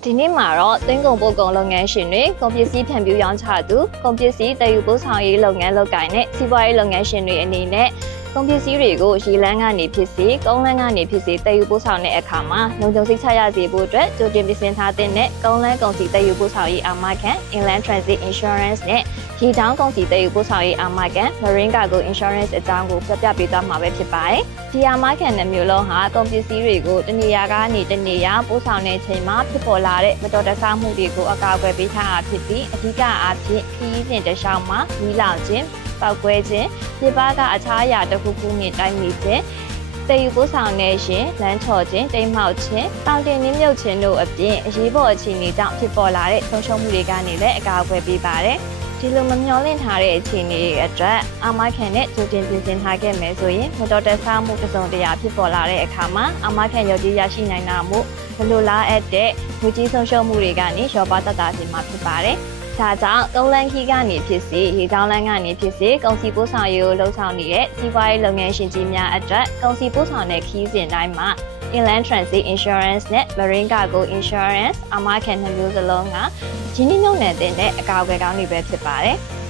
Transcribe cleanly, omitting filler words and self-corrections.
ဒီနေ့မှာတော့သွင်းကုန်ပို့ကုန်လုပ်ငန်းရှင်တွေကုန်ပစ္စည်းဖြန့်ဖြူးရောင်းချသူကုန်ပစ္စည်းတည်ယူပို့ဆောင်ရေးလုပ်ငန်းလုပ်ကိုင်တဲ့စီးပွားရေးလုပ်ငန်းရှင်တွေအနေနဲ့ကုန်ပစ္စည်းတွေကိုရေလမ်းကနေဖြစ်စေကုန်းလမ်းကနေဖြစ်စေတည်ယူပို့ဆောင်တဲ့အခါမှာလုံခြုံစိတ်ချရစေဖို့အတွက်ကြိုတင်ပြင်ဆင်ထားတဲ့ကုန်းလမ်းကုန်စည်တည်ယူပို့ဆောင်ရေးအာမခံ Inland Transit Insurance နဲ့ရေကြောင်းကုန်စည်တည်ယူပို့ဆောင်ရေးအာမခံ Marine Cargo Insurance အကြောင်းကိုပြပြပေးသွားမှာပဲဖြစ်ပါတယ်။ဒီအာမခံတဲ့မျိုးလုံးဟာကုန်ပစ္စည်းတွေကိုတနေရာကနေတနေရာပို့ဆောင်တဲ့အချိန်မှာဖြစ်ပေါ်လာတဲ့မတော်တဆမှုတွေကိုအကာအကွယ်ပေးထားတာဖြစ်ပြီးအဓိကအားဖြင့်ခရီးစဉ်တစ်လျှောက်မှာမီးလောင်ခြင်းပောက်ကွဲခြင်းပြပကအခြားအရာတစ်ခုခုနဲ့တိုက်မိခြင်းတည်ယူပို့ဆောင်နေရှင်လမ်းချော်ခြင်းတိမ်မှောက်ခြင်းတောင်တင်နှင်းမြုပ်ခြင်းတို့အပြင်အရေးပေါ်အခြေအနေကြောင့်ဖြစ်ပေါ်လာတဲ့ဆုံးရှုံးမှုတွေကနေလည်းအကာအကွယ်ပေးပါတယ်ဒီလိုမမျှော်လင့်ထားတဲ့အခြေအနေတွေအတွက်အာမခံနဲ့ကြိုတင်ပြင်ဆင်ထားခဲ့မယ်ဆိုရင်မတော်တဆမှုတစ်စုံတရာဖြစ်ပေါ်လာတဲ့အခါမှာအာမခံရုပ်ကြီးရရှိနိုင်တာမို့ဘလိုလားအပ်တဲ့ငွေကြေးဆုံးရှုံးမှုတွေကနေလျော့ပါသက်သာစေမှာဖြစ်ပါတယ်။ဒါကြောင့်ကုန်းလမ်းခီးကနေဖြစ်စေရေကြောင်းလမ်းကနေဖြစ်စေကုန်စည်ပို့ဆောင်ရေးကိုလှုပ်ဆောင်နေတဲ့စီးပွားရေးလုပ်ငန်းရှင်ကြီးများအတွက်ကုန်စည်ပို့ဆောင်တဲ့ခီးစဉ်တိုင်းမှာ Inland Transit Insurance နဲ့ Marine Cargo Insurance အာမခံနှစ်မျိုးစလုံးကရင်းနှီးမြှုပ်နှံတဲ့အကာအကွယ်ကောင်းတွေပဲဖြစ်ပါတယ်။